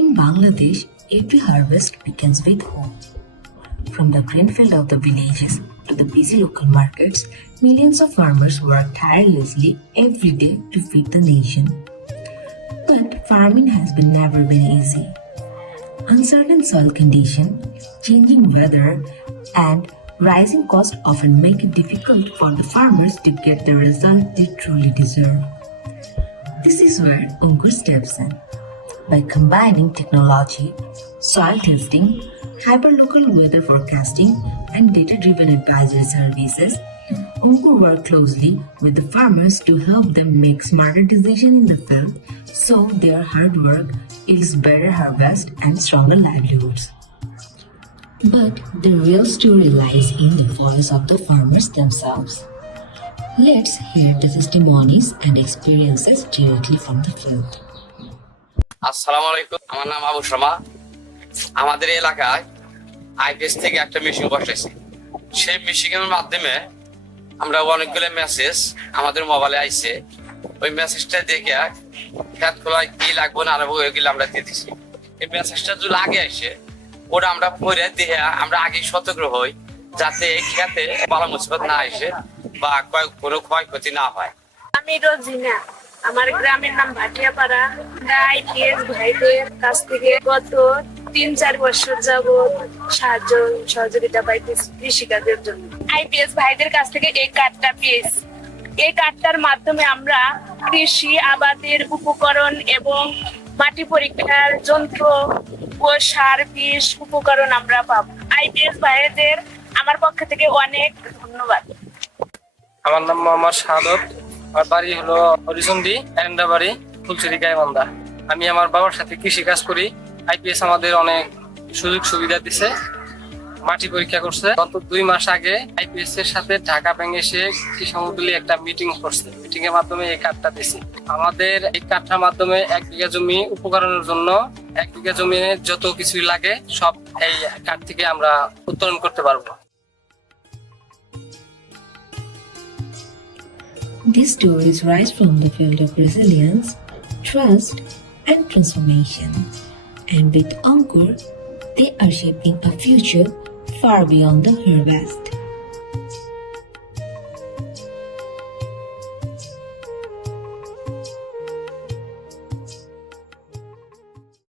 In Bangladesh, every harvest begins with hope. From the grain field of the villages to the busy local markets, millions of farmers work tirelessly every day to feed the nation. But farming has never been easy. Uncertain soil condition, changing weather, and rising costs often make it difficult for the farmers to get the result they truly deserve. This is where Ankur steps in. By combining technology, soil testing, hyperlocal weather forecasting, and data-driven advisory services, Ankur works closely with the farmers to help them make smarter decisions in the field so their hard work yields better harvest and stronger livelihoods. But the real story lies in the voice of the farmers themselves. Let's hear the testimonies and experiences directly from the field. আসসালামু আলাইকুম, আমার নাম আবু শর্মা। আমাদের এলাকায় IPS থেকে একটা machine বসাইছি। সেই মেশিনের মাধ্যমে আমরা অনেকগুলো মেসেজ আমাদের মোবাইলে আইছে। ওই মেসেজটা দেখে খেত খোলায় কি লাগবে না লাগবে ওইগুলো আমরা দিয়ে দিছি। এই মেসেজটা যদি আগে আসে ওটা আমরা পড়ে দিয়ে আমরা আগে সতর্ক হই যাতে খেতে বালা মুসিবত না আসে বা কোনো ক্ষয়ক্ষতি না হয়। আমি রোজিনা, আমার গ্রামের নাম ভাটিয়াপাড়া। আইপিএস ভাইদের কাছ থেকে গত ৩-৪ বছর যাবৎ সাহায্য সহযোগিতা পাইতেছি কৃষিকাজের জন্য। আইপিএস ভাইদের কাছ থেকে এই কার্ডটা পেয়েছি। এই কার্ডটার মাধ্যমে আমরা কৃষি আবাদের উপকরণ এবং মাটি পরীক্ষার যন্ত্র ও সার বিষ উপকরণ আমরা পাবো। আইপিএস ভাইদের আমার পক্ষ থেকে অনেক ধন্যবাদ। আমার নাম মোহাম্মদ শাহাদত। আমার বাড়ি হলো হরিচন্ডী, এরেন্ডা বাড়ি, ফুলচুরি গাইবান্ধা। আমি আমার বাবার সাথে কৃষি কাজ করি। আইপিএস আমাদের অনেক সুযোগ সুবিধা দিছে, মাটি পরীক্ষা করছে। গত 2 মাস আগে আইপিএস এর সাথে ঢাকা ব্যাংক এসে কৃষকগুলি একটা মিটিং করছে। মিটিং এর মাধ্যমে এই কার্ডটা দিছি। আমাদের এই কার্ডটার মাধ্যমে 1 বিঘা জমি উপকরণের জন্য 1 বিঘা জমি যত কিছুই লাগে সব এই কার্ড থেকে আমরা উত্তোলন করতে পারবো। These stories rise from the field of resilience, trust, and transformation. And with Ankur, they are shaping a future far beyond the harvest.